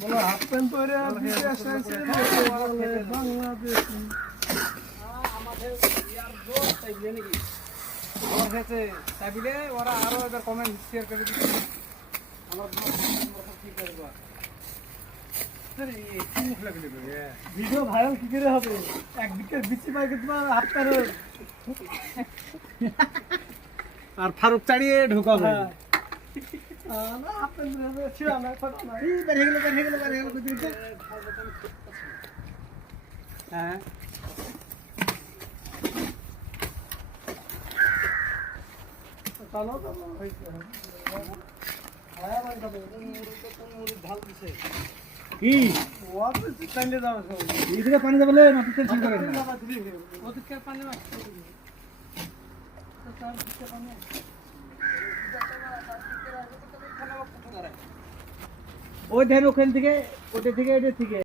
বলো half pant পরে বিদেশ আইছে বাংলাদেশ আমাদের ইয়ার জোর চাইলে নাকি ওর কাছে চাইলে ওরা আরো এবার কমেন্ট শেয়ার করে দিচ্ছে আমার কি করব ভিডিও ভাইরাল কি করে হবে একদিকে বিচি পাই কিন্তু হাফ প্যান্ট আর ফারুক চাড়িয়ে ঢোকাবে না হাফ প্যান্ট ছিল না ফটো না এই বের হয়ে গেল কই হ্যাঁ চলো হইছে আয়া মানে তো মুড়ি ঢাল দিছে কি ওয়াপস টাইলে দাও সব এদিকে পানি দেবলে না পিছন ছিল করেন না ওদিকে পানি মাছ তো তার দিকে পানি ওই ধান ওখান থেকে ওটা থেকে এটা থেকে